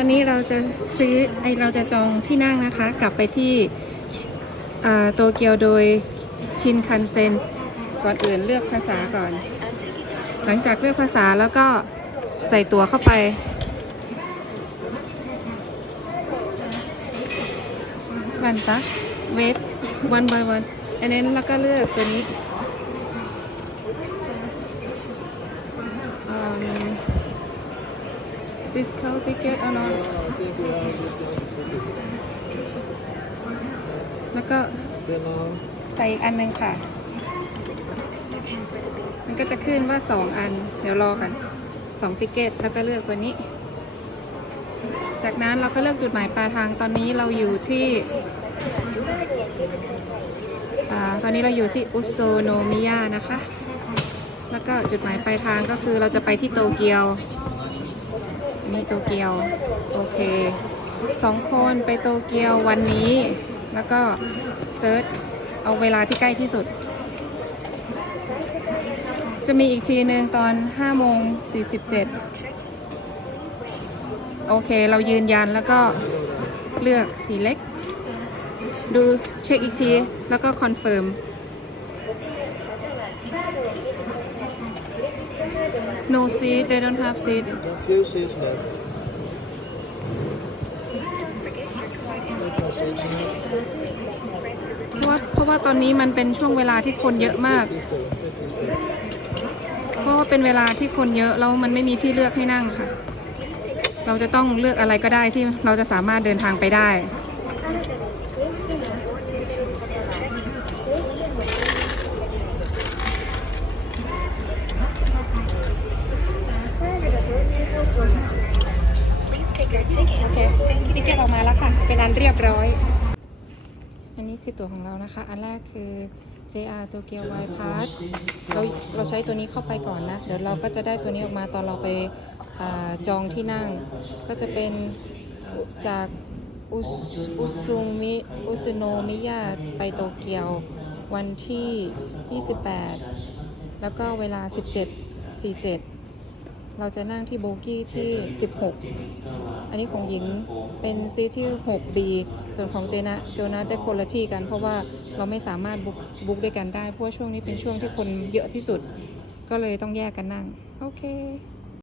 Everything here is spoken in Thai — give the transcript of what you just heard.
ตอนนี้เราจะซื้อไอเราจะจองที่นั่งนะคะ กลับไปที่โตเกียวโดยชินคันเซ็นก่อนอื่นเลือกภาษาก่อน หลังจากเลือกภาษาแล้วก็ใส่ตั๋วเข้าไป วันตะเวทวันบายวันอันนั้นแล้วก็เลือกตัวนี้อืม discount ticket or not Yeah, I think we have this one. แล้วก็ Then, uh, ใส่อีกอันหนึงค่ะ มันก็จะขึ้นว่าสองอัน เดี๋ยวรอกันสองติเกตแล้วก็เลือกตัวนี้ จากนั้นเราก็เลือกจุดหมายปลายทาง ตอนนี้เราอยู่ที่อ่าตอนนี้เราอยู่ที่อุโซโนมิยะนะคะ แล้วก็จุดหมายปลายทางก็คือเราจะไปที่โตเกียว นนี้โตเกียว โอเคสองคนไปโตเกียววันนี้ แล้วก็เซิร์ชเอาเวลาที่ใกล้ที่สุด จะมีอีกทีหนึ่งตอน5โมง47 โอเค เรายืนยันแล้วก็เลือกสีเล็ก ดูเช็คอีกที แล้วก็คอนเฟิร์ม no seat they don't have seat a few seats left. Make your seats now. เพราะว่าเพราะว่าตอนนี้มันเป็นช่วงเวลาที่คนเยอะมาก This way, take this way. เพราะว่าเป็นเวลาที่คนเยอะแล้วมันไม่มีที่เลือกให้นั่งค่ะ เราจะต้องเลือกอะไรก็ได้ที่เราจะสามารถเดินทางไปได้ โอเคทิเกตออกมาแล้วค่ะ เป็นอันเรียบร้อย อันนี้คือตั๋วของเรานะคะ อันแรกคือ JR Tokyo Y Pass เราเราใช้ตัวนี้เข้าไปก่อนนะ เดี๋ยวเราก็จะได้ตัวนี้ออกมาตอนเราไปอจองที่นั่ง ก็จะเป็นจากอุสอุซุมิอุซุโนมิยะไปโตเกียววันที่ 28 แล้วก็เวลา 17.47 เราจะนั่งที่โบกี้ที่ 16 อันนี้ของหญิงเป็นซีทที่ 6B ส่วนของเจนะโจนัสได้คนละที่กัน เพราะว่าเราไม่สามารถบุ๊กบุ๊กด้วยกันได้ เพราะว่าช่วงนี้เป็นช่วงที่คนเยอะที่สุด ก็เลยต้องแยกกันนั่ง โอเค